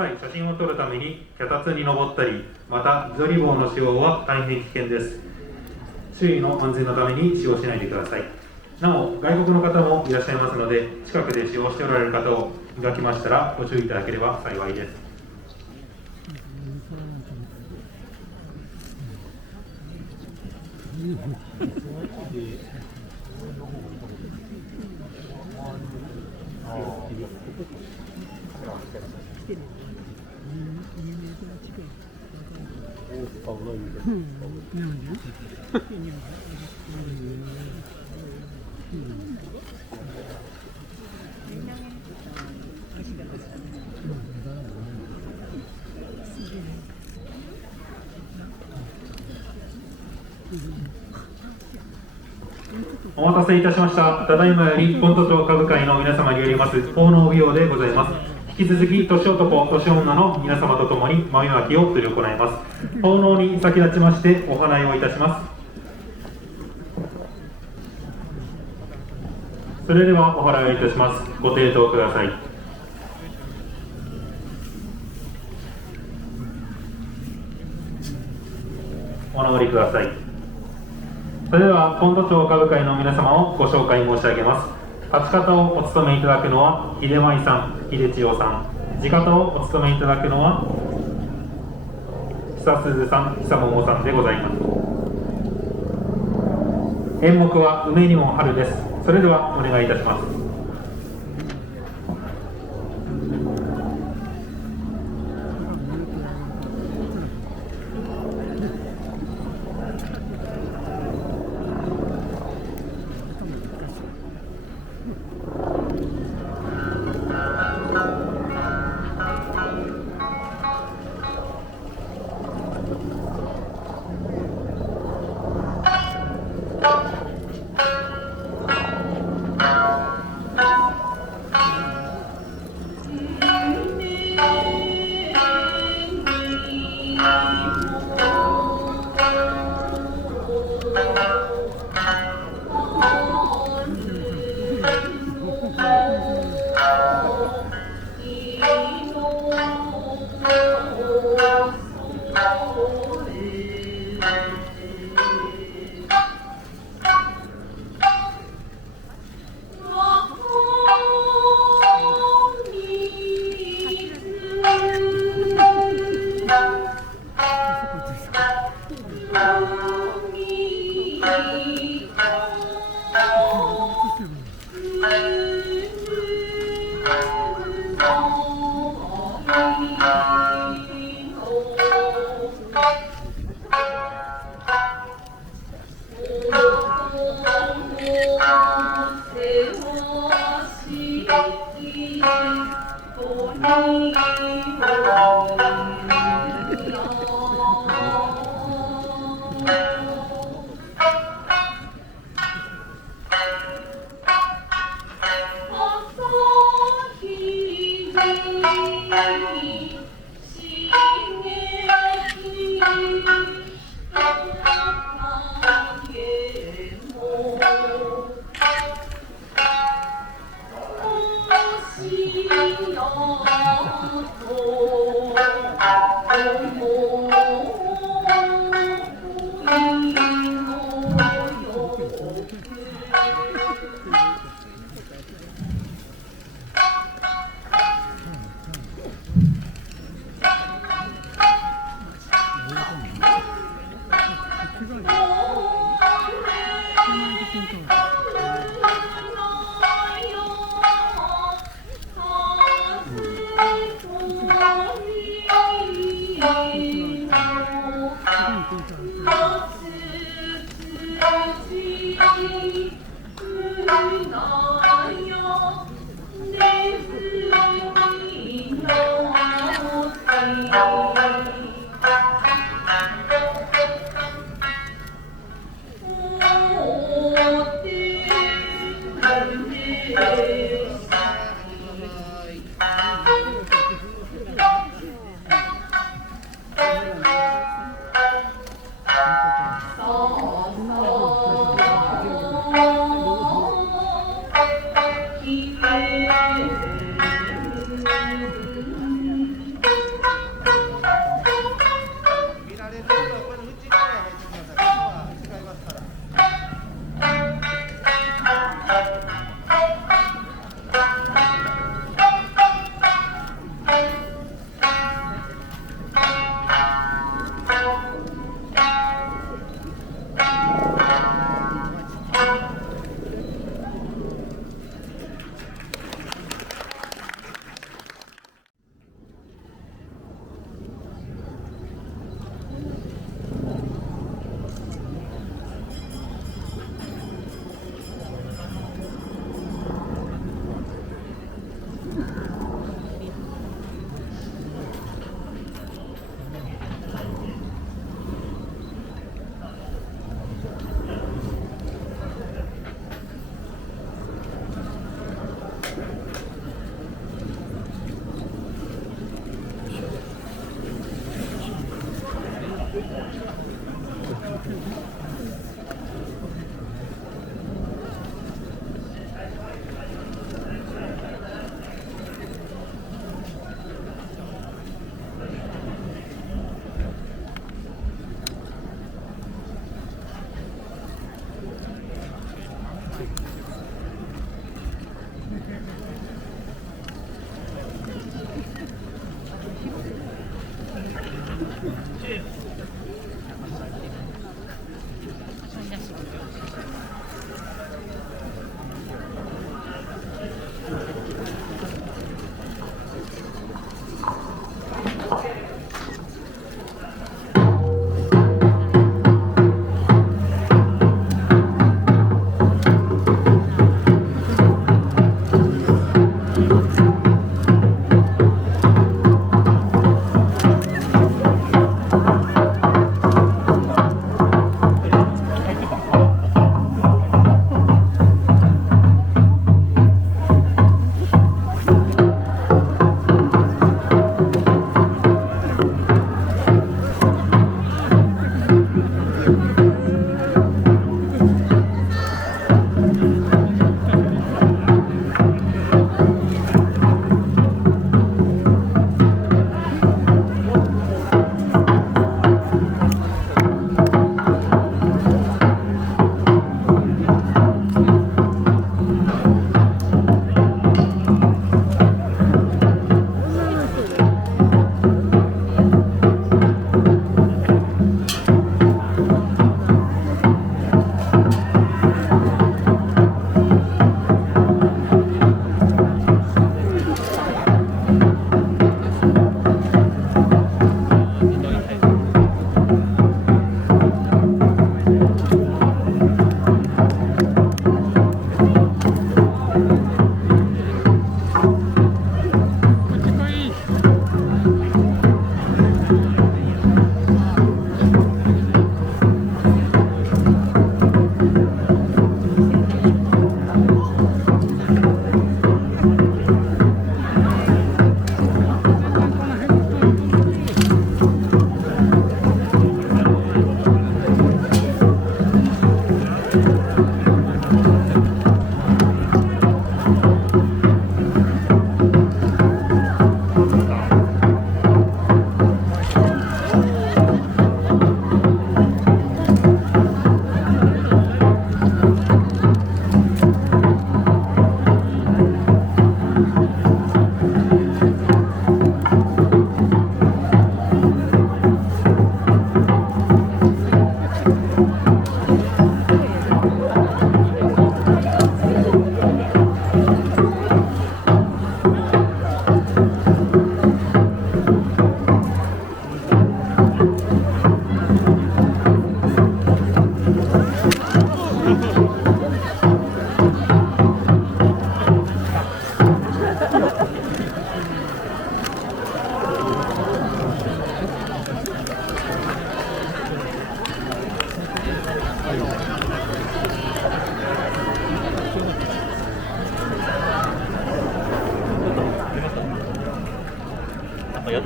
際、写真を撮るために脚立に登ったり、また自撮り棒の使用は大変危険です。周囲の安全のために使用しないでください。なお、外国の方もいらっしゃいますので、近くで使用しておられる方をが来ましたらご注意いただければ幸いです。お待たせいたしました。ただいまより先斗町歌舞会の皆様によります奉納舞踊でございます。引き続き年男年女の皆様と共に豆まきを執り行います。奉納に先立ちましてお祓いをいたします。それではお祓いをいたします。ご抵当ください。お直りください。それでは先斗町歌舞会の皆様をご紹介申し上げます。立方をお務めいただくのは秀舞さん、秀千代さん。地方をお務めいただくのは久鈴さん、久桃さんでございます。演目は梅にも春です。それではお願いいたします。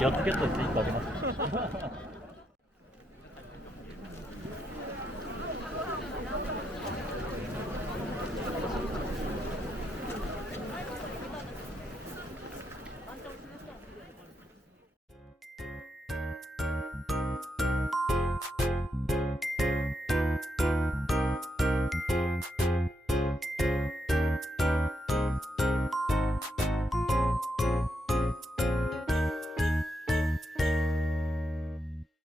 やっつけたツイートあります。